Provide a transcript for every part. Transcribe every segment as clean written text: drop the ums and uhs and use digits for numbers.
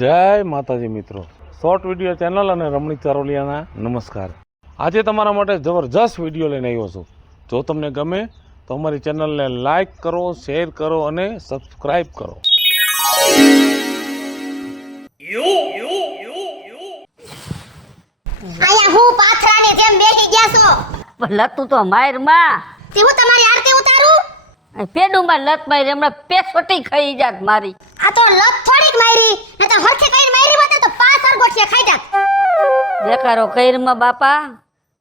જય માતાજી મિત્રો, શોર્ટ વિડીયો ચેનલ અને રમણીક ચારોલિયાના નમસ્કાર। આજે તમારા માટે જબરજસ્ત વિડીયો લઈને આવ્યો છું। જો તમને ગમે તો અમારી ચેનલને લાઈક કરો, શેર કરો અને સબસ્ક્રાઈબ કરો। આયા હું પાથરાની જેમ બેહી ગયા છો। લતું તો માર માં તે હું તમારી આરતી ઉતારું? પેડું માં લત મારી હમણાં પેસોટી ખાઈ જાત મારી। આ તો લત થોડીક મારી, ન તો હરખે કઈને મારી હોત તો પાસ અરગોઠિયા ખાઈ જાત। દેખારો કઈરમાં બાપા,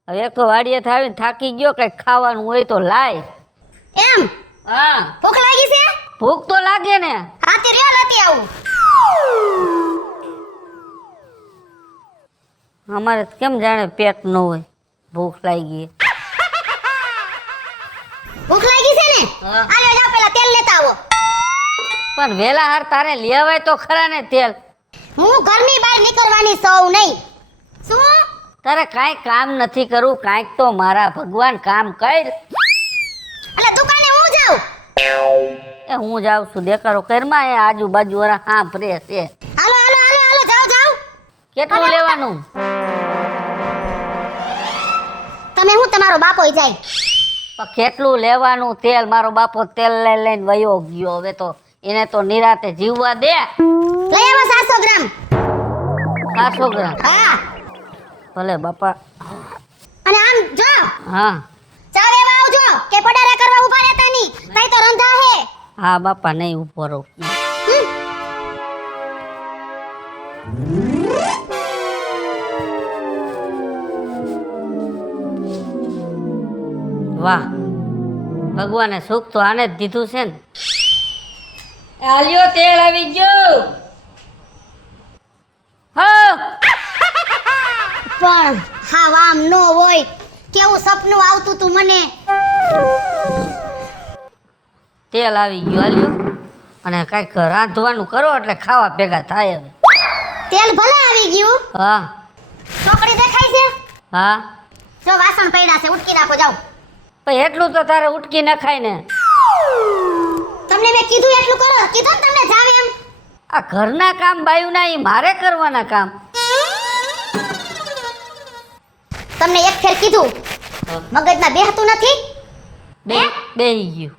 હવે એક તો વાડીએ થાવીને થાકી ગયો, કઈ ખાવાનું હોય તો લાય। એમ હા, ભૂખ લાગી છે? ભૂખ તો લાગે ને। હાથી રહ્યો નથી આવું। અમારે તો કેમ જાણે પેટ ન હોય, ભૂખ લાગી। ભૂખ લાગી છે ને? હા। આલો જાઓ પેલા તેલ લેતા આવો। પણ વેલા હાર તારે લેવાય તો ખરા ને તેલ। હું ઘરની બહાર નીકળવાની સૌ નહીં। શું? તારે કાંઈ કામ નથી કરવું, કાંઈક તો મારા ભગવાન કામ કર। એટલે દુકાને હું જાઉં? એ હું જાઉં છું, દેખારો કરમાં એ આજુબાજુ વાળા હા ફરે છે। હાલો હાલો હાલો હાલો જાઓ જાઓ। કેટલું લેવાનું? તમે હું તમારો બાપો જાય? પણ કેટલું લેવાનું તેલ? મારો બાપો તેલ લઈને વયો ગયો, હવે તો એને તો નિરાતે જીવવા દે। લઈ આવો 700 ગ્રામ। 700 ગ્રામ? હા। ભલે બાપા। અને આમ જો હા ચા લેવા આવજો કે પડારા કરવા ઊભા રહેતા નહીં, તઈ તો રંધા હે। હા બાપા, નહીં ઉભો રહું। વાહ, ભગવાને સુખ તો આને જ દીધું છે ને। આલ્યો તેલ આવી ગયું। હા, પણ હા આમ નો હોય, કેવું સપનું આવતું તું મને। તેલ આવી ગયું, આલ્યો। અને કાંઈક રાંધવાનું કરો એટલે ખાવા ભેગા થાય હવે। તેલ ભલે આવી ગયું। હા ચોકડી દેખાય છે? હા, જો વાસણ પડ્યા છે, ઉટકી નાખો જાઓ। પણ એટલું તો તારે ઉટકી નખાય ને। તમને મેં કીધું એટલું કરો, કીધું ને તમને જાવ એમ। આ ઘરના કામ બાયુના એ મારે કરવાના કામ। તમને એક ફેર કીધું, મગજમાં બેહતું નથી? બેહી ગયું।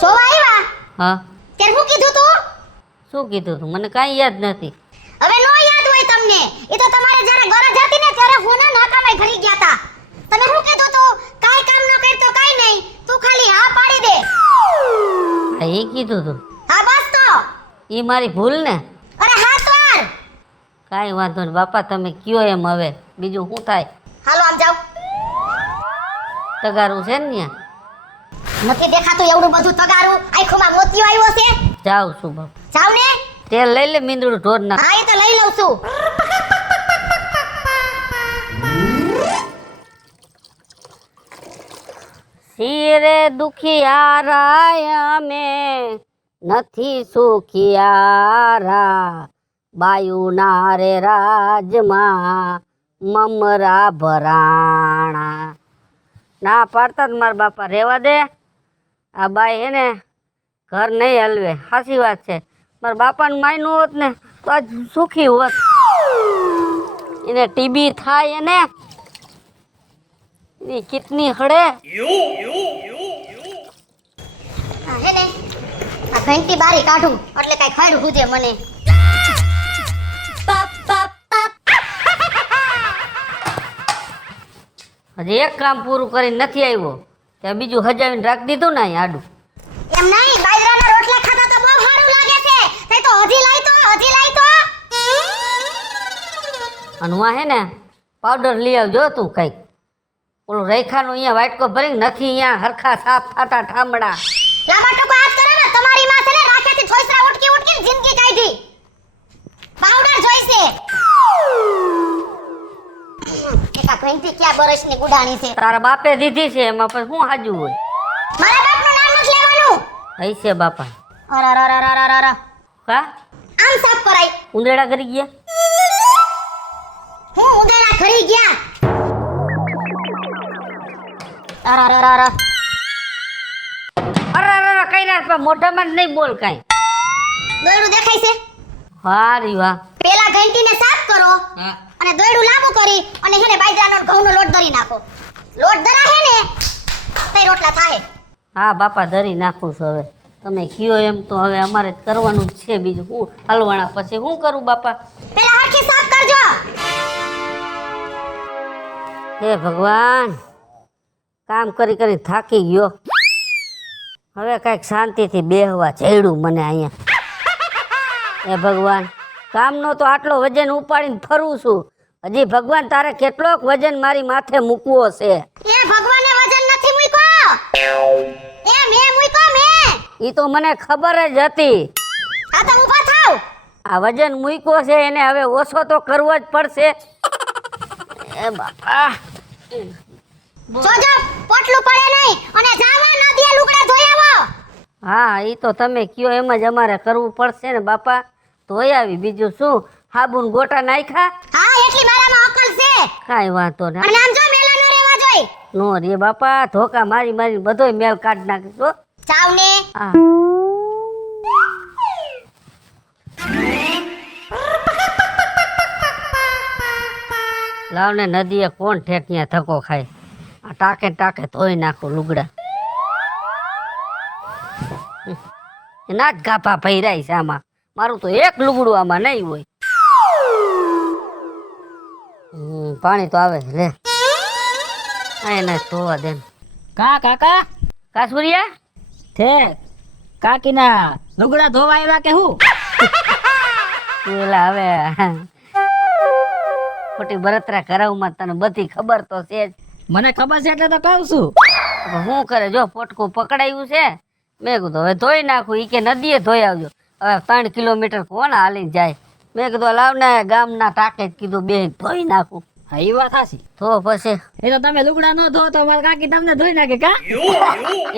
જોવા આવ્યા હા, ત્યારે હું કીધું તું? શું કીધું તું? મને કાંઈ યાદ નથી। હવે નો યાદ હોય તમને? એ તો તમારે જ્યારે ગરજ હતી ને ત્યારે હું ના નાકામાં ઘરી ગયા તા। તમે શું કીધું તું? કાઈ કામ ન કરતો કાઈ નહીં, તું ખાલી હા પાડી દે। હા, એ કીધું તું? હા બસ તો। એ મારી ભૂલ ને? અરે હા વાર। કાંઈ વાંધો નહીં બાપા, તમે કયો એમ। હવે બીજું શું થાય? હાલો આમ જાઓ। તગારું છે ને ત્યાં? નથી દેખાતું એવડું બધું તગારું? આંખોમાં મોતિયો આવ્યો છે? જાઉં છું બાપા। જાવ ને। તેલ લઈ લે, મીંદડું ઢોર ના। હા એ તો લઈ લઉં છું। શિરે દુખિયારા અમે નથી સુખિયારા, બાયુના રે રાજમાં મમરા ભરાણા। ના પાડતા જ મારા બાપા, રહેવા દે। આ બાઈ હે ને ઘર નહીં હલવે, સાચી વાત છે। મારા બાપાનું માયનું હોત ને તો આજ સુખી હોત। એને ટીબી થાય એને એની કિતની હળે। હા હે ને, આ ઘંટી બારી કાઢું એટલે કઈ ખરું હુજે મને। હજી એક કામ પૂરું કરીને નથી આવ્યો, ત્યાં બીજું હજાવીને રાખી દીધું ને અહીં આડું। એમ નહીં, બાજરાના રોટલા ખાતા તો બહુ સારું લાગે છે। તઈ તો હજી લાઈ તો, હજી લાઈ તો। અને હું હે ને પાવડર લઈ આવજો તું કંઈક। ઓલું રેખાનું અહીંયા વાટકો ભરી નથી, અહીંયા હરખા સાફ થતા ઠામડા। લાંબા ટૂંકો હાથ કરો ને, તમારી માં છે ને રાખેથી છોઈસરા ઉટકી ઉટકીને જિંદગી કાઢી। પાવડર જોઈશે। એકા ઘંટી ક્યાં બરસની ગુડાણી છે? તારા બાપે દીધી છે, એમાં પછી શું હાજુ હોય? મારા બાપનું નામ નથી લેવાનું। હૈસે બાપા। અરરરરરરરર। કા આમ સાફ કરાય? ઉંદેડા કરી ગયા? હું ઉદેડા ખરી ગયા? અરરરરર। અરે કઈ ના મોઢામાં જ નહીં બોલ કાંઈ। દોરડું દેખાય છે? વારી વાહ. પેલા ઘંટીને સાફ કરો હા. અને દોયડું લાંબુ કરી અને હેને બાજરાનો ને ઘઉંનો લોટ દરી નાખો. લોટ દરાહે ને તઈ રોટલા થાય. હા બાપા ધરી નાખું છું હવે. તમે કયો એમ તો હવે અમારે કરવાનું જ છે. બીજું હું હલવાણા પછી શું કરું બાપા? પેલા હરખી સાફ કરજો. હે ભગવાન, કામ કરી કરી થાકી ગયો. હવે કાંઈક શાંતિથી બેહવા ચડ્યું મને અહીંયા. હે ભગવાન, કામનો તો આટલો વજન ઉપાડીને ફરું છું. હજી ભગવાન તારે કેટલોક વજન મારી માથે મૂકવો છે. એ ભગવાને વજન નથી મૂક્યો. એ મે મૂક્યો મે. ઈ તો મને ખબર જ હતી. આ તો ઊભા થાવ. આ વજન મૂક્યો છે એને હવે ઓછો તો કરવો જ પડશે. એ બાપા, જોજો પોટલું પડે નહીં અને જાવા નદીએ લુગડા ધોઈ આવો. હા ઈ તો તમે કયો એમ જ અમારે કરવું પડશે ને બાપા. ધોઈ આવી, બીજું શું? હાબુન ગોટા નાખ્યા? હા એટલી મારામાં અકલ છે. કાંઈ વાંધો ને અને આમ જો મેલા ન રહેવા જોઈ. નો રે બાપા, ધોકા મારી મારી બધોય મેલ કાઢ નાખીશ હો. જાવ ને. હા. લાવ ને નદીએ કોણ ઠેકિયા ધક્કો ખાય. આ ટાકે ટાકે ધોઈ નાખું લુગડા. એના જ ગાભા ભૈરાય છે આમાં. મારું તો એક લુગડું આમાં નહીં હોય. પાણી તો આવે છે લે. એને ધોવા દે. કાકા કાસુરિયા થે કાકીના લુગડા ધોવા આવ્યા કે હું? પેલા હવે ખોટી બળતરા કરાવમાં તને બધી ખબર તો છે જ. મને ખબર છે એટલે તો કહું છું. હવે શું કરે, જો પોટકું પકડાયું છે. મેં કીધું હવે ધોઈ નાખું. ઈ કે નદીએ ધોઈ આવજો. હવે 3 કિલોમીટર કોણ હાલીને જાય. મેં કીધું લાવ ને ગામના ટાંકે જ કીધું બે ધોઈ નાખું. હા એ વાત હાચી. તો પછી એ તો તમે લુગડા ન ધો તો મારા કાકી તમને ધોઈ નાખે કા?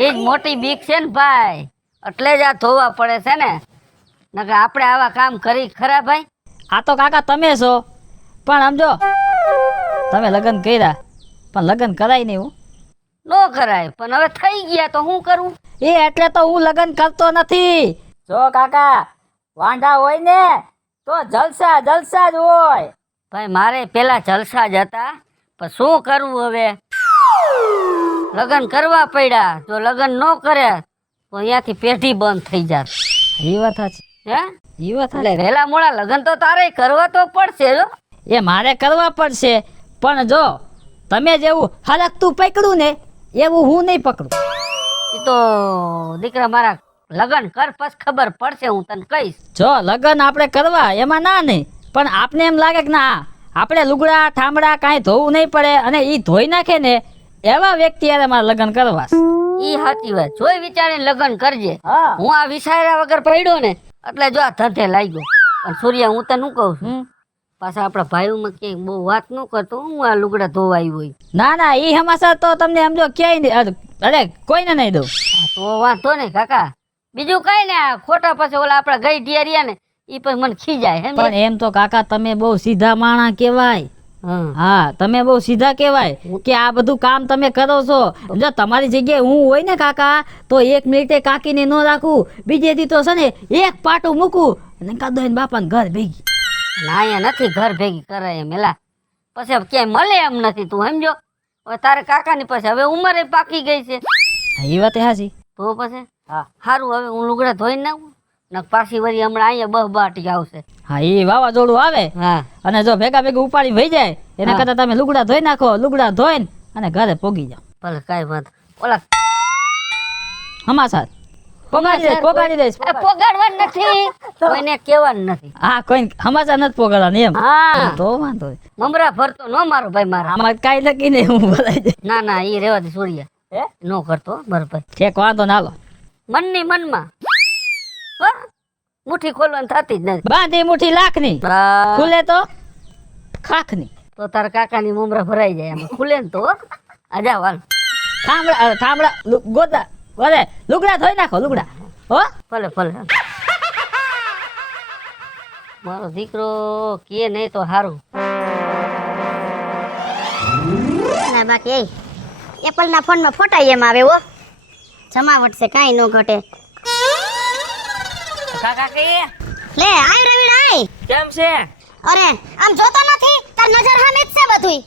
એ જ મોટી બીક છે ને ભાઈ, એટલે જ આ ધોવા પડે છે ને. નકર આપણે આવા કામ કરી ખરા ભાઈ? આ તો કાકા તમે છો, પણ સમજો તમે લગ્ન કર્યા પણ લગ્ન કરાય નહીં. હું નો કરાય પણ હવે થઈ ગયા તો શું કરું? એ એટલે તો હું લગ્ન કરતો નથી. જો કાકા વાંઢા હોય ને તો જલસા જલસા જ હોય. ભાઈ મારે પેલા જલસા જ હતા, પણ શું કરવું હવે? લગ્ન કરવા પડ્યા. જો લગ્ન ન કરે તો અહીંયાથી પેઢી બંધ થઈ જાત. એ વાત સાચી. હે એ વાત એટલે વહેલા મોડા લગ્ન તો તારે કરવા તો પડશે. જો એ મારે કરવા પડશે, પણ જો તમે જેવું હલકતું પકડું ને એવું હું નહીં પકડું. એ તો દીકરા મારા લગ્ન કર પછી ખબર પડશે, હું તને કહીશ. જો લગ્ન આપણે કરવા એમાં ના નહીં, પણ આપને એમ લાગે કે ના આપણે લુગડા ઠામડા કાંઈ ધોવું નહીં પડે અને એ ધોઈ નાખે ને એવા વ્યક્તિ યારે મારે લગ્ન કરવા. ઈ સાચી વાત. જોઈ વિચારીને લગ્ન કરજે. હા. હું આ વિચાર્યા વગર પડ્યો ને એટલે જો આ ધંધે લાગ્યો. પણ સૂર્યા હું તને શું કહું છું, પાછા આપણા ભાઈઓમાં ક્યાંય બહુ વાત ન કરતો. હું આ લુગડા ધોવાઈ હોય. ના ના એ હમાસા તો તમને સમજો ક્યાંય નહીં, અરે કોઈને નહીં દઉં. તો વાંધો નહીં કાકા. બીજું કઈ ને આ ખોટા પછી ઓલા આપડા ગઈ ઢિયારિયા ને ઈ પછી મને ખીજાય. હે પણ એમ તો કાકા તમે બહુ સીધા માણા કહેવાય. હા તમે બહુ સીધા કહેવાય કે આ બધું કામ તમે કરો છો. જો તમારી જગ્યાએ હું હોય ને કાકા તો 1 મિનિટે કાકીને ન રાખું, બીજે દી તો છે ને એક પાટું મૂકું અને કાદો એને બાપાને ઘર ભેગી. ના અહીંયા નથી ઘર ભેગી કરાય એમ. એલા પછી હવે ક્યાંય મળે એમ નથી. તું સમજો હવે તારે કાકાની પછી હવે ઉંમરે પાકી ગઈ છે. એ વાત હાચી. તો પછી સારું હવે હું લુગડા ધોઈ નાખું ને પાછી વળી હમણાં અહીંયા બહબાટી આવશે. હા એ વાવાઝોડું આવે હા અને જો ભેગા ભેગું ઉપાડી વહી જાય એના કરતા તમે લુગડા ધોઈ નાખો, લુગડા ધોઈને અને ઘરે પોગી જાઓ. ભલે કાંઈ વાત. ઓલા હમાસા પોગાડી દઈશ. પોગાડવાનું નથી, કોઈને કહેવાનું નથી. હા કોઈ હમાસા નથી પોગાડવાની એમ. હા તો વાંધો નહીં. મમરા ભરતો ન મારો ભાઈ મારા. આમાં કાંઈ લખી નહીં હું ભરાઈ જાય. ના ના ઈ રેવા દે સૂર્યા, નો કરતો બરાબર. ઠેક વાંધો ના લો. મનની મનમાં હો? મુઠ્ઠી ખોલવાની થતી જ નથી. બાંધી મુઠ્ઠી લાખની, હા, ખુલે તો ખાખની. તો તારા કાકાની મમરા ભરાઈ જાય. આમાં ખુલે ને તો આજા વાલ. ઠામડા ગોતા ભલે લુગડા ધોઈ નાખો લુગડા. હો ભલે ભલે. મારો દીકરો કે નહીં તો સારું. ના બાકી એપલના ફોનમાં ફોટા એમ આવે હો. જમાવટ છે કાંઈ ન ઘટે. કાકા કે લે આય રવિડ આય. કેમ છે? અરે આમ જોતો નથી તાર નજર સામે જ છે બધુંય.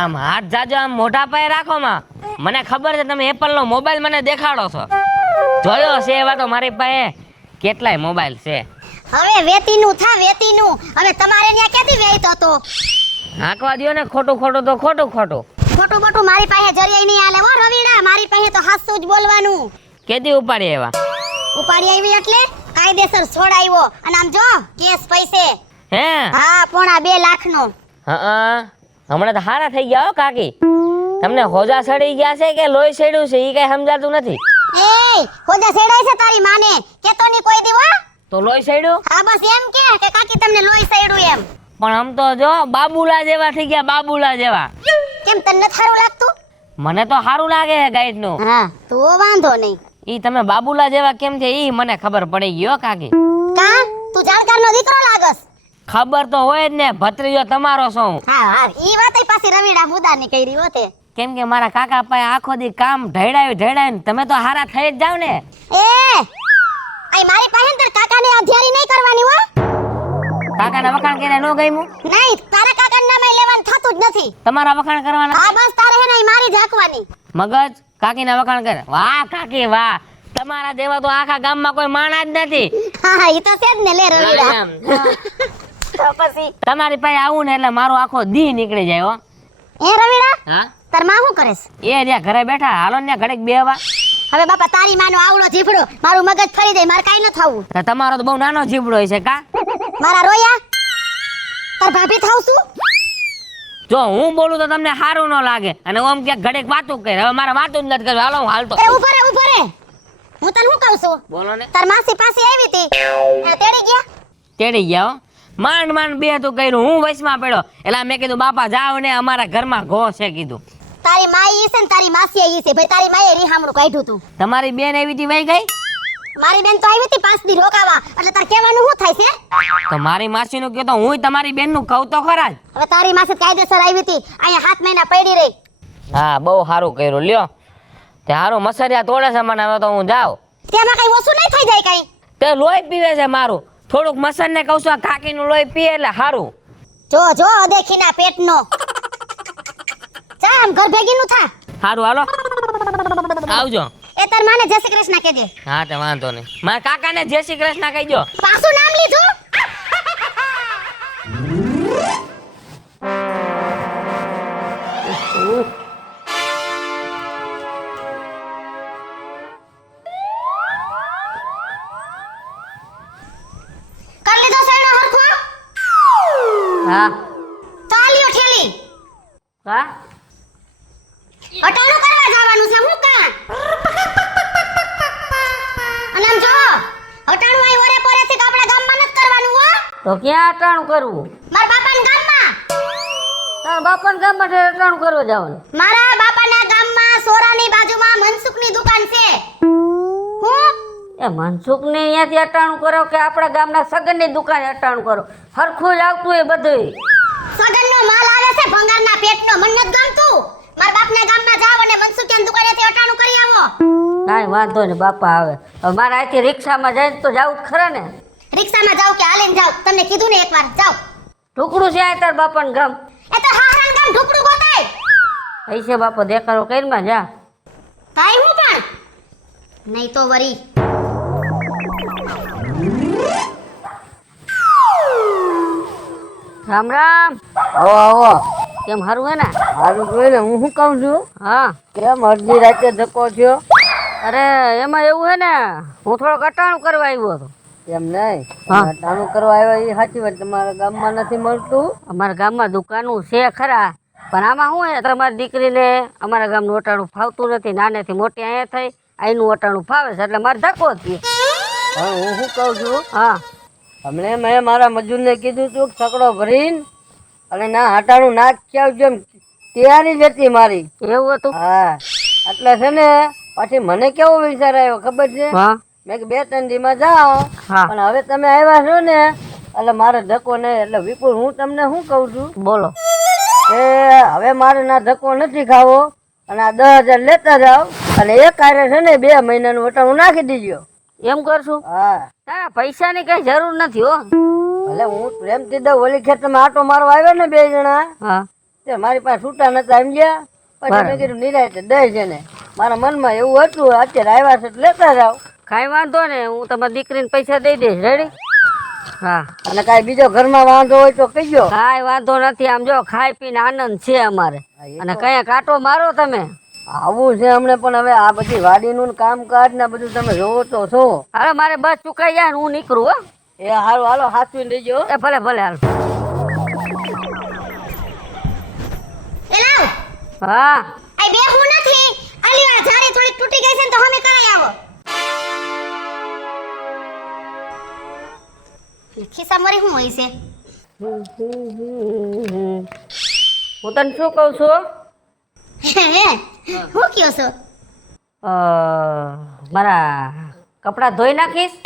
આમ હાથ જાજો આમ મોઢા પાયે રાખો માં. મને ખબર છે તમે એપલ નો મોબાઈલ મને દેખાડો છો. જોયો છે એવા તો મારી પાસે કેટલાય મોબાઈલ છે. હવે વેતીનું થા વેતીનું. હવે તમારે ન્યા ક્યાંથી વેચતો તો? હાંકવા દ્યો ને ખોટું ખોટું તો ખોટું ખોટું. ખોટું બોટું મારી પાસે જરિયાઈ નહીં આલે હો રવિડા. મારી પાસે તો હાસું જ બોલવાનું. કેદી ઉપાડી એવા? ઉપાડી આવી એટલે કાયદેસર છોડાવ્યો. અને આમ જો કેસ પૈસે. હે? હા 2.5 લાખનો. હા હમણાં તો હારા થઈ ગયા હો કાકી. તમને હોજા સડી ગયા છે કે લોહી સડ્યું છે એ કઈ સમજાતું નથી. એ હોદા સેડાય છે તારી માને. કેતો ની કોઈ દીવો? તો લોહી સડ્યું? હા બસ એમ કે કાકી તમને લોહી સડ્યું એમ. પણ આમ તો જો બાબુલા જેવા થઈ ગયા, બાબુલા જેવા. કેમ તને સારું લાગતું? મને તો સારું લાગે છે ગાઈડ નું. હા તો વાંધો નહીં. ઈ તમે બાબુલા જેવા કેમ છે ઈ મને ખબર પડી ગયો કાકી. કા તું જાણકારનો દીકરો લાગસ? ખબર તો હોય જ ને, ભત્રીજો તમારો છું. હા હા ઈ વાતય પાછી રવિડા મુદાની કરી હોતે. કેમ કે મારા કાકા પાસે આખો દી કામ ઢળાયું તમે તો હારા થઈ જ જાવ ને. એ આઈ મારી પાસે તાર કાકાને અધ્યારી નહીં કરવાની હો. કાકાના વખાણ કરીને નો ગઈમું? નહીં તારા કાકાના નામે લેવાનું થતું જ નથી. તમારા વખાણ કરવાના? હા બસ તારે હે ને ઈ મારી જ હાંકવાની. મગજ કાકીના વખાણ કરે. વાહ કાકી વાહ, તમારા જેવા તો આખા ગામમાં કોઈ માણા જ નથી. હા હા ઈ તો છે જ ને લે રવિડા. તો પછી તમારી પાસે આવું ને એટલે મારો આખો દી નીકળી જાય હો. એ રવિડા હા તાર માં શું કરેસ? એ રહ્યા ઘરે બેઠા, હાલો ને ઘડીક બેહવા. હવે બાપા તારી માનો આવડો જીભડો મારું મગજ ફરી જાય. મારે કાઈ ન થાવું. તો તમારો તો બહુ નાનો જીવડો છે કા? મારા રોયા તાર ભાભી થાવ છું? જો હું બોલું તો તમને સારું ન લાગે અને ઓમ કે ઘડીક વાતું કરે. હવે મારે વાતું જ નથી કરવી. હાલો હું હાલતો. એ ઉભો રે હું તને શું કહું છું? બોલો ને. તાર માસી પાસે આવી હતી એ તેડી ગયા? તેડી ગયા હો. માંડ માંડ બે તું કર્યું, હું વચમાં પડ્યો. એટલે મેં કીધું બાપા જાવ ને, અમારા ઘરમાં ઘો છે કીધું. તારી માઈ ઈ છે ને તારી માસી ઈ છે. ભાઈ તારી માએ રીહામણું કાઢ્યું તું. તમારી બેન આવી હતી વહી ગઈ? મારી બેન તો આવી હતી 5 દી રોકાવા. એટલે તાર કહેવાનું શું થાય છે? તો મારી માસીનું કહેતો હું તમારી બેનનું કહું તો ખરા જ. હવે તારી માસી કાયદેસર આવી હતી. અહીંયા 7 મહિના પડી રહી. હા બહુ સારું કર્યું લ્યો. તે હારું મસરિયા તોડે છે મને. હવે તો હું જાઉં. તેમાં કઈ ઓછું નહીં થઈ જાય કઈ. તે લોહી પીવે છે મારું. થોડુંક મસર ને કહું છું આ કાકીનું લોહી પીએ એટલે સારું. જો જો અદેખીના પેટનો. જા આમ ઘર ભેગીનું થા. સારું હાલો આવજો. એ તાર માને જય શ્રી કૃષ્ણ કહેજે. હા તે વાંધો નહીં. મારા કાકાને જય શ્રી કૃષ્ણ કહીજો. પાછું નામ લીધું? કર લીધો સૈનો હરખો? હા ચાલ્યો ઠેલી. હા અટાણું કરવા જવાનું છે હું કા? અને આમ જો અટાણું અહીં ઓરે પોરે થી આપણા ગામમાં નથી કરવાનું હો. તો ક્યાં અટાણું કરવું? મારા બાપાના ગામમાં. તારા બાપાના ગામમાં અટાણું કરવા જવાનું? મારા બાપાના ગામમાં સોરાની બાજુમાં મનસુખની દુકાન છે. હું એ મનસુખ ને અહીંયાથી અટાણું કરો કે આપણા ગામના સગનની દુકાને અટાણું કરો? હરખું જ આવતું એ બધું. સગનનો માલ આવે છે ભંગારના પેટનો. મને નથી ગમતું. મારા બાપના ગામમાં જાવ અને મનસુખિયાની દુકાનેથી અટાણું કરી આવો. કાંઈ વાંધો નહીં બાપા આવે. હવે મારે અહીંથી રિક્ષામાં જઈને તો જાવું જ ખરા ને? રિક્ષામાં જાવ કે હાલીને જાવ? તમને કીધું ને એકવાર જાવ. ઢુકડું છે આ તાર બાપાનું ગામ? એ તો હારાન ગામ ઢુકડું ગોતાય. પૈસે બાપા દેખાડો કરીમાં જા. કાઈ હું પણ નહીં તો વરી. રામ રામ. આવો આવો. કેમ હારું હે ને? સારું જોઈ ને હું શું કહું છું? હા કેમ અડધી રાતે ધક્કો થયો? અરે એમાં એવું હે ને, હું થોડોક અટાણું કરવા આવ્યો હતો. એમ નહીં, હા. ટાણું કરવા આવ્યા એ સાચી વાત. તમારા ગામમાં નથી મળતું? અમારા ગામમાં દુકાનું છે ખરા, પણ આમાં શું હે તમારી દીકરીને અમારા ગામનું અટાણું ફાવતું નથી. નાનેથી મોટી અહીંયા થઈ અહીંનું અટાણું ફાવે છે એટલે મારે ધક્કો થયો. હા હું શું કહું છું, હા હમણે મેં મારા મજૂરને કીધું હતું કે સકડો ભરીને અને ના હટાણું નાખી આવજો એમ તૈયારી જ હતી મારી. એવું હતું? હા એટલે છે ને પછી મને કેવો વિચાર આવ્યો ખબર છે? હા મેં કે 2-3 દીમાં જાઓ, હા પણ હવે તમે આવ્યા છો ને એટલે મારે ધક્કો નહીં. એટલે વિપુલ હું તમને શું કહું છું બોલો. કે હવે મારે ના ધક્કો નથી ખાવો અને આ 10,000 લેતા જાઓ અને એક હારે છે ને 2 મહિનાનું વટાણું નાખી દીજો. એમ કરશું? હા ના પૈસાની કઈ જરૂર નથી હો. એટલે હું પ્રેમથી દઉં ઓલી ખેતરમાં આટો મારવા આવ્યો ને બે જણા હા તે મારી પાસે છૂટા નતા સમજ્યા. પછી મેં કીધું નિરાયતે દઈ છે ને મારા મનમાં એવું હતું અત્યારે આવ્યા છે તો લેતા જાવ. કાંઈ વાંધો ને હું તમારી દીકરીને પૈસા દઈ દઈશ રેડી. હા અને કાંઈ બીજો ઘરમાં વાંધો હોય તો કહીજો. કાંઈ વાંધો નથી. આમ જો ખાઈ પીને આનંદ છે અમારે. અને કયા કાંટો મારો તમે. આવું છે હમણે પણ હવે આ બધી વાડીનું કામકાજ ને બધું તમે જોવો તો છો. અરે મારે બસ ચુકાઈ જાય ને હું નીકળું હો. એ હારું હાલો હાચવીને દેજો. એ ભલે ભલે હાલ. એ લાવ હા આ બે હું નથી અલી આ જારી થોડી તૂટી ગઈ છે ને તો અમે કરાઈ આવો ખિસ્સા મરી હું હોય છે હું તને શું કહું છું હું કયો છો મારા કપડાં ધોઈ નાખીશ.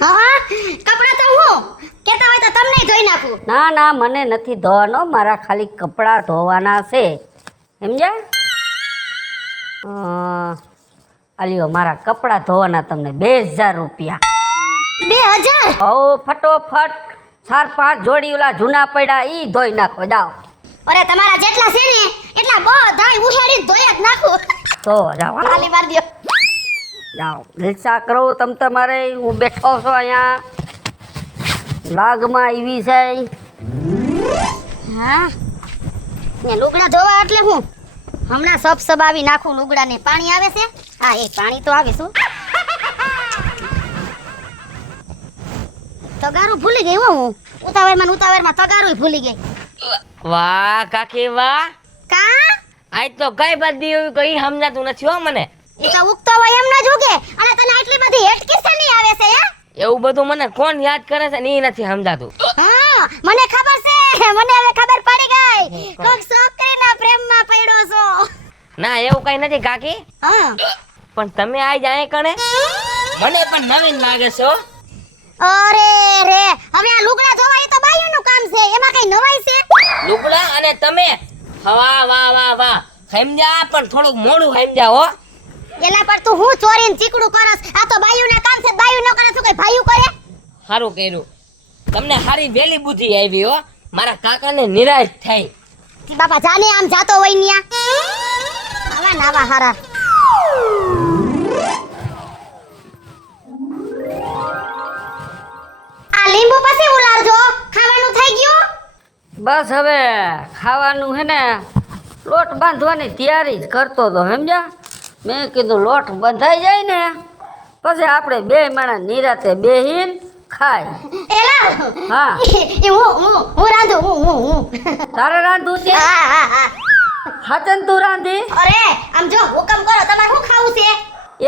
હા કપડા તો હું કેતા હોય તો તમને ધોઈ નાખું ના ના મને નથી ધોવાનો. મારા ખાલી કપડાં ધોવાના છે સમજ્યા. આલ્યો મારા કપડાં ધોવાના તમને 2000 રૂપિયા. 2000 ઓ ફટોફટ 4-5 જોડી ઓલા જૂના પડ્યા ઈ ધોઈ નાખો જાઓ. અરે તમારા જેટલા છે ને એટલા બધા ઉહેડી ધોઈ જ નાખું તો જાઓ ખાલી માર દયો જાઓ રિક્ષા કરો તમ તમારે. હું બેઠો છો અહીંયા લાગમાં આવી છે. હા ને લુગડા ધોવા એટલે હું હમણાં સબ સબાવી નાખું લુગડાને. પાણી આવે છે? હા એ પાણી તો આવે શું તગારું ભૂલી ગઈ હો હું. ઉતાવળમાં તગારું ભૂલી ગઈ. વાહ કાકી વાહ, કા આજ તો કઈ બધી એવી કઈ સમજાતું નથી હો મને. એ તો ઉગતો હોય એમ ન જ ઉગે. અને તને આટલી બધી હેટ કિસ્સાની આવે છે હે? એવું બધું મને કોણ યાદ કરે છે ને એ નથી સમજાતું. હા મને ખબર છે. મને હવે ખબર પડી ગઈ. કોક છોકરીના પ્રેમમાં પડ્યો છો. ના એવું કઈ નથી કાકી, હા પણ તમે આજ આય કણે મને પણ નવીન લાગે છે હો. અરે રે હવે આ લુગડા ધોવા એ તો બાયુનું કામ છે. એમાં કઈ નવાઈ છે? લુગડા અને તમે વાહ વાહ વાહ વાહ સમજ્યા, પણ થોડુંક મોડું સમજ્યા હો. એલા પર તું હું ચોરીને ચીકડું કરસ? આ તો બાયુના કામ છે. બાયુ ન કરે તો કઈ ભાઈયું કરે? સારું કર્યું, તમને સારી વેલી બુદ્ધિ આવી હો. મારા કાકાને નિરાશ થઈ. બાપા જાને આમ જાતો હોય ન્યા આવા નાવા હારા. આ લીંબુ પછી ઉલાળજો. ખાવાનું થઈ ગયું? બસ હવે ખાવાનું હે ને લોટ બાંધવાની તૈયારી જ કરતો હતો સમજ્યા. મેં કીધું લોટ બંધાઈ જાય ને પછી આપણે બે માણસ નિરાતે બેહીન ખાય. એલા હા એ હું રાંધું હું તારે રાંધવું છે? હા હા હા. હાચન તું રાંધી? અરે આમ જો હુકમ કરો તમારે શું ખાવું છે?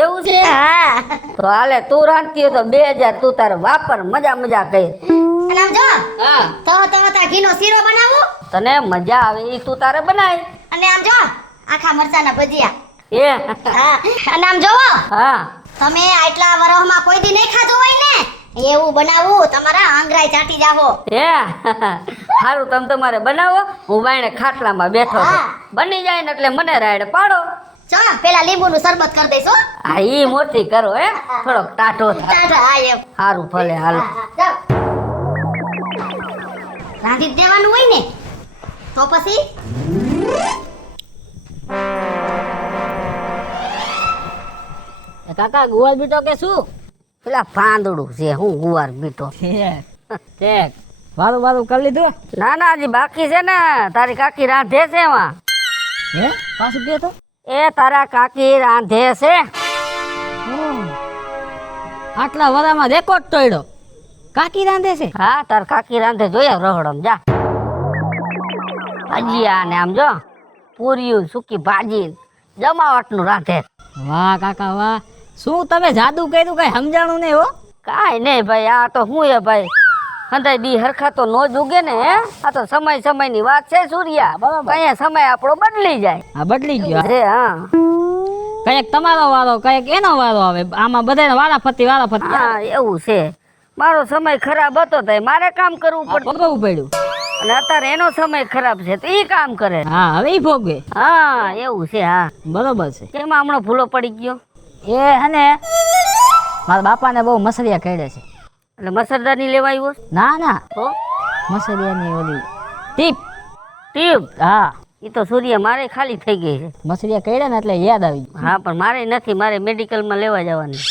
એવું છે? હા તો હાલે તું રાંધતી હોય તો 2000 તું તારે વાપર મજા કરી. અને આમ જો હા તો તા ઘીનો શીરો બનાવું તને મજા આવે એ તું તારે બનાય. અને આમ જો આખા મરચાના ભજીયા. એ હા અને આમ જોવો હા તમે આટલા વરહમાં કોઈ દી નહીં ખાધું હોય ને એવું બનાવું તમારા આંગરાય ચાટી જાહો. હે સારું તમે તમારે બનાવો. હું બાયણે ખાટલામાં બેઠો છું. હા. બની જાય ને એટલે મને રાયડે પાડો. ચો પેલા લીંબુનું શરબત કરી દઈશ હો. હા ઈ મોટી કરો હે થોડોક ટાઢો થાય. ટાટા આ એમ. સારું ભલે હાલ. હા, હા, જાઓ. રાંધી જ દેવાનું હોય ને તો પછી કાકા ગુવાર બીટો કે શું? પેલા પાંદડું છે હું ગુવાર બીટો. ચેક વારું કરી લીધું? ના ના હજી બાકી છે ને. તારી કાકી રાંધે છે એમાં. હે પાછું ગયો તો એ તારા કાકી રાંધે છે. આટલા વરામાં રેકોર્ડ તોડ્યો. કાકી રાંધે છે? હા તાર કાકી રાંધે જોયા રહોડમ જા. ભજીયા ને આમ જો પૂરીયું સૂકી ભાજી જમાવટનું રાંધે. વાહ કાકા વાહ, શું તમે જાદુ કર્યું કઈ સમજાણું નહીં હો. કાંઈ નહીં ભાઈ આ તો શું હે ભાઈ હંધાઈ દી હરખા તો નો જ ઉગે ને. હે આ તો સમયની વાત છે સૂર્યા. બરાબર. કયા સમય આપણો બદલી જાય હા બદલી ગયો. છે. હા કઈક તમારો વારો કઈક એનો વારો આવે. આમાં બધાને વારાફરતી હા એવું છે. મારો સમય ખરાબ હતો તો મારે કામ કરવું પડતું ભોગવવું પડ્યું. અને અત્યારે એનો સમય ખરાબ છે તો એ કામ કરે. હા હવે ઈ ભોગવે. હા એવું છે. હા બરોબર છે. કેમાં હમણાં ભૂલો પડી ગયો? એ હે ને મારા બાપાને બહુ મસરિયા કર્યા છે. એટલે મસરદારની લેવા આવ્યો છે? ના ના તો મસરિયાની ઓલી ટીપ ટીપ હા એ તો સૂર્ય મારે ખાલી થઈ ગઈ છે. મસરિયા કર્યા ને એટલે યાદ આવી ગયું. હા પણ મારે નથી, મારે મેડિકલમાં લેવા જવાની.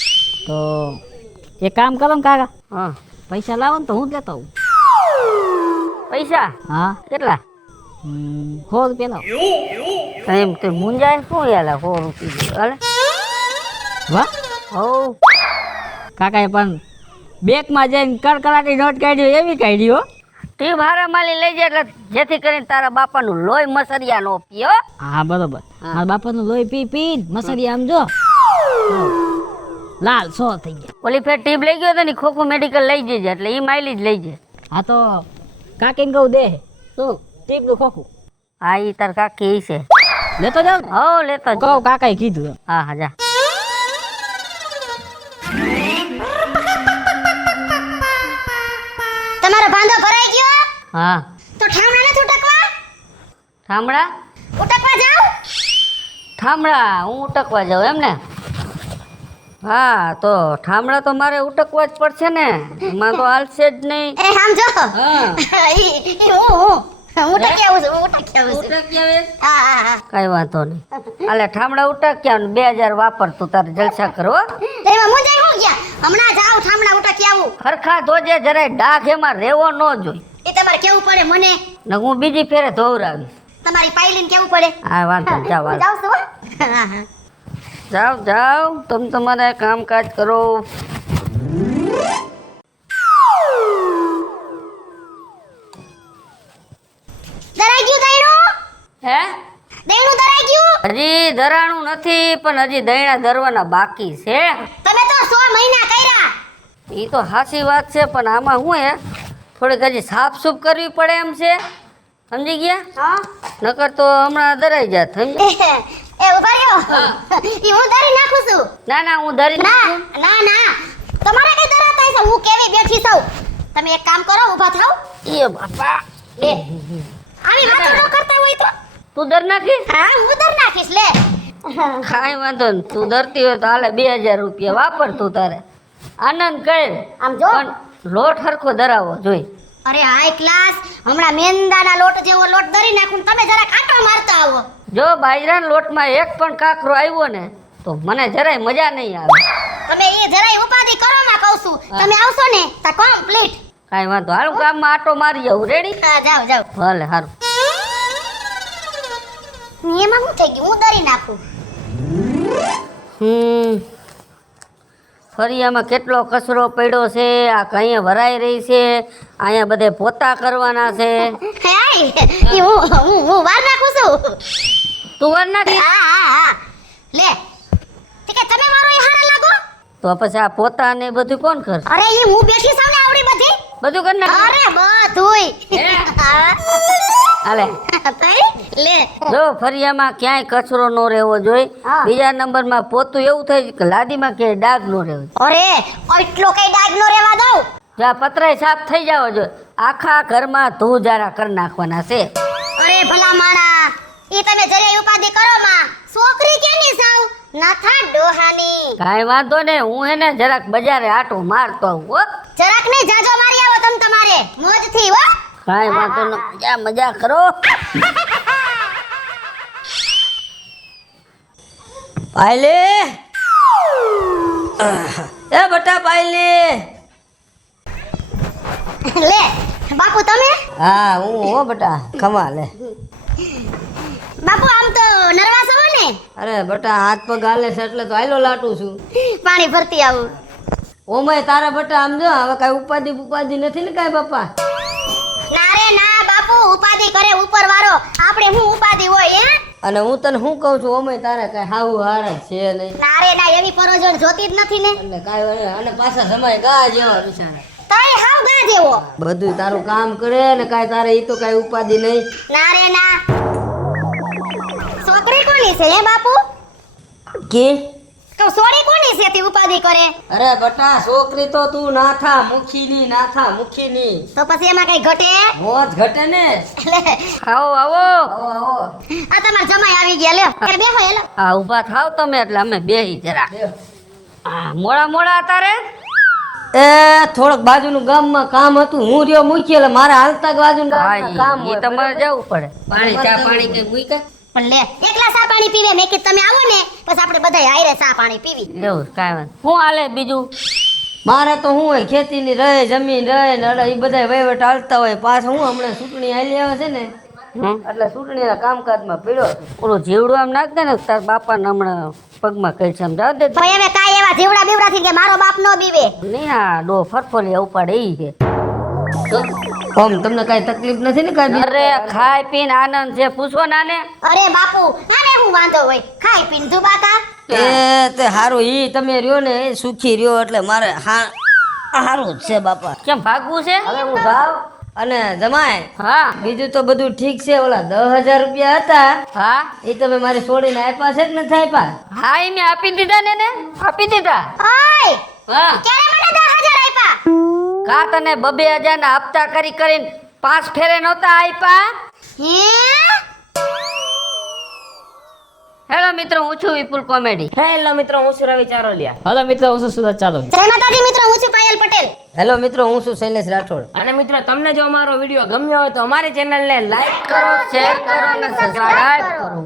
તો એક કામ કરો ને કાકા, હા પૈસા લાવો ને તો હું જ લેતો આવું. પૈસા હા કેટલા? 100 રૂપિયા લાવો. એમ તે મુંજાય શું યાલા 100 રૂપિયા હાલે? વાહ હો કાકાએ પણ બેગમાં જઈને કડકડાટી નોટ કાઢ્યો એવી કાઢ્યો. ટીપ હારા માલી લઈ જાય એટલે જેથી કરીને તારા બાપાનું લોહી મસરિયા નો પીયો. હા બરોબર. મારા બાપાનું લોહી પી પી મસરિયા આમ જો લાલ સો થઈ ગયા. ઓલી ફેર ટીપ લઈ ગયો તો ને ખોખું મેડિકલ લઈ જજે એટલે એ માઇલી જ લઈ જાય. હા તો કાકીને કહું દે શું ટીપનું ખોખું હા ઈ તાર કાકી ઈ છે. લેતો જાવ ને. હો લેતો જ. કહું કાકાએ કીધું એમ. હા હા જા. તમારો ભાંડો ભરાઈ ગયો હા તો ઠામડા નથી ઉટકવા? ઠામડા ઉટકવા જાવ? ઠામડા હું ઉટકવા જાઉં એમ ને? હા તો ઠામડા તો મારે ઉટકવા જ પડશે ને, એમાં તો હાલશે જ નહીં. એ સમજો હા હું ઉટકી આવું છું, હું ઉટકી આવું છું. ઉટકી આવે? હા હા હા કઈ વાંધો નહીં. હાલે ઠામડા ઉટક્યા ને 2000 વાપરતું તારે જલસા કરો. એમાં મુંજાઈ હું ગયા? હમણાં જાવ ઠામડા ઉટકી આવું. ખરખા ધોજે જરાય ડાઘ એમાં રહેવો ન જોઈએ. એ તમારે કેવું પડે મને, ને હું બીજી ફેરે ધોવરાવીશ. તમારી પાયલીને કેવું પડે. હા વાંધો નહીં, જાઓ હું હાલો. જાઉં છું હો. હા હા જાઓ જાઓ તમે તમારા કામકાજ કરો. દરાઈ ગયું દૈણું? હે દૈણું દરાઈ ગયું? હજી ધરાણું નથી પણ હજી દૈણા ધરવાના બાકી છે. તમે તો 100 મહિના કર્યા. એ તો સાચી વાત છે પણ આમાં શું હે થોડીક હજી સાફ સૂફ કરવી પડે એમ છે, સમજી ગયા? હા નકર તો હમણાં ધરાઈ જાત. સમજી? એ ઉભા રહ્યો. ઈ હું ધરી નાખું છું. ના ના હું ધરી ના નાખું. ના ના તમારે કઈ ધરાતા હશે? હું કેવી બેઠી છું. તમે એક કામ કરો, ઊભા થાઓ. એ બાપા લે આવી વાતો ન કરતા હોય તો તું દર નાખીશ? હા હું દર નાખીશ. લે કાંઈ વાંધો નહીં, તું ધરતી હોય તો હાલે 2000 રૂપિયા વાપર તું તારે આનંદ કર. આમ જો. પણ લોટ હરખો ધરાવો જોઈ. અરે હાઈ ક્લાસ, હમણાં મેંદાના લોટ જેવો લોટ દરી નાખું ને તમે જરા કાંટો મારતા આવો. જો બાજરાના લોટમાં એક પણ કાકરો આવ્યો ને તો મને જરાય મજા નહીં આવે. તમે એ જરાય ઉપાધિ કરો માં કહું છું. તમે આવશો ને તો કમ્પ્લીટ. કાંઈ વાંધો, હાલ ગામમાં આટો મારી જાઉં. રેડી? હા જાઓ જાઓ. ભલે સારું. એમાં શું થઈ ગયું? હું દરી નાખું. ફરિયામાં કેટલો કચરો પડ્યો છે, આ કઈ ભરાઈ રહી છે, અહીંયા બધે પોતા કરવાના છે. હાય ઈ હું વાર નાખું છું. તું વાર નાખી? હા હા હા લે ઠીક છે, તમે મારો ઈ હારા લાગો. તો પછી આ પોતા ને બધું કોણ કરશે? અરે ઈ હું બેઠી છું ને આવડી બધી. બધું કરી નાખ. અરે બધુંય. હાલે તઈ લે જો ફરિયામાં ક્યાંય કચરો ન રહેવો જોઈએ. હા. બીજા નંબરમાં પોતું એવું થાય છે કે લાદીમાં ક્યાંય ડાઘ ન રહેવો જોઈએ. અરે એટલો કઈ ડાઘ નો રહેવા દઉં. જ્યાં પતરાય સાફ થઈ જાવ જોઈએ. આખા ઘરમાં ધૂજારા કરી નાખવાના છે. અરે ભલા માણા, ઈ તમે જરે ઉપાધિ કરો માં. છોકરી કેની સાવ નાથા ડોહાની. કાંઈ વાંધો ને, હું એને જરાક બજારે આટો મારતો આવું હો. જરાક ને જાજો મારી આવો તમ તમારે મોજ થી હો. કાંઈ વાંધો ન, મજા મજા કરો. પાયલે એ બટા પાયલે. લે બાપુ તમે. હા હું હો બટા, ખમા લે. બાપુ આમ તો નર્વસ હો ને. અરે બટા હાથ પગ હાલે છે એટલે તો આયલો લાટું છું. પાણી ભરતી આવું. ઓમય તારા બટા આમ જો હવે કાંઈ ઉપાધિ નથી ને કાંઈ બાપા. ના રે ના બાપુ, ઉપાધિ કરે ઉપર વાળો. આપણે હું ઉપાધિ હોય હે? અને હું તને શું કહું છું, ઓમય તારે કાંઈ હાવું હાર જ છે નહીં. ના રે ના એવી પરોજણ જોતી જ નથી ને. એટલે કાંઈ વાંધો નહીં. અને પાછા સમય ગા જેવા બિચારા. તઈ હાવ ગા જેવો. બધું તારું કામ કરે ને કાંઈ તારે ઈ તો કાંઈ ઉપાધિ નહીં. ના રે ના. છોકરી કોની છે હે બાપુ? કે કહું સોરી કોની છે તે ઉપાધિ કરે? અરે બટા છોકરી તો તું નાથા મુખીની. તો પછી એમાં કઈ ઘટે? મોજ ઘટે ને. લે, આવો આવો. આ તમાર જમાઈ આવી ગયા. લ્યો એટલે બેહો હેલો. આ ઊભા થાવ તમે એટલે અમે બેહી જરા. આ મોડા તારે એ થોડોક બાજુનું ગામમાં કામ હતું, હું રહ્યો મૂકી એટલે મારે હાલતા બાજુનું ગામમાં કામ એ હોય. તમારે જવું પડે પાણી ચા પાણી કઈ મૂકા પણ લે એકલા સા પાણી પીવે મેં કીધું તમે આવો ને બસ આપણે બધા હારે સા પાણી પીવી એવું કાંઈ વાંધો શું હાલે બીજું મારે તો હું હોય ખેતીની રહે, જમીન રહે ને અરે એ બધા વહીવટ હાલતા હોય. પાછું હું હમણાં ચૂંટણી હાલી આવે છે ને એટલે ચૂંટણીના કામકાજમાં પીડ્યો છું. ઓલું જીવડું આમ નાખ દે ને તાર બાપાને હમણાં પગમાં કઈ છે સમજાવ દે ભાઈ હવે કાંઈ એવા જીવડા બીવડાથી કે મારો બાપ નો બીવે નહીં આ ડો ફરફોલી ઉપાડે ઈ છે ઓમ તમને કાંઈ તકલીફ નથી ને કાંઈ? અરે ખાઈ પીને આનંદ છે પૂછો નાને અરે બાપુ આને હું વાંધો હોય ખાઈ પીને ધુબાકા એ તે હારું ઈ તમે રહ્યો ને એ સુખી રહ્યો એટલે મારે હારું જ છે બાપા. કેમ ભાગવું છે હવે હું જાઉં અને જમાય હા બીજું તો બધું ઠીક છે. ઓલા 10,000 રૂપિયા હતા હા એ તમે મારી છોડીને આપ્યા છે કે નથી આપ્યા? હા એ મેં આપી દીધા ને આપી દીધા ઓય હા ક્યારે મને 10,000 આપ્યા કા તને 2,000 ના હપ્તા કરી કરીને 5 ફેરે નહોતા આપ્યા હે હેલો મિત્રો હું છું વિપુલ કોમેડી હેલો મિત્રો, હું છું રવિ ચારોલિયા. હલો મિત્રો હું છું સુરત ચાલો જય માતાજી મિત્રો હું છું પાયલ પટેલ હેલો મિત્રો, હું છું શૈલેષ રાઠોડ. અને મિત્રો તમને જો અમારો વિડીયો ગમ્યો હોય તો અમારી ચેનલને લાઈક કરો શેર કરો અને સબસ્ક્રાઇબ કરો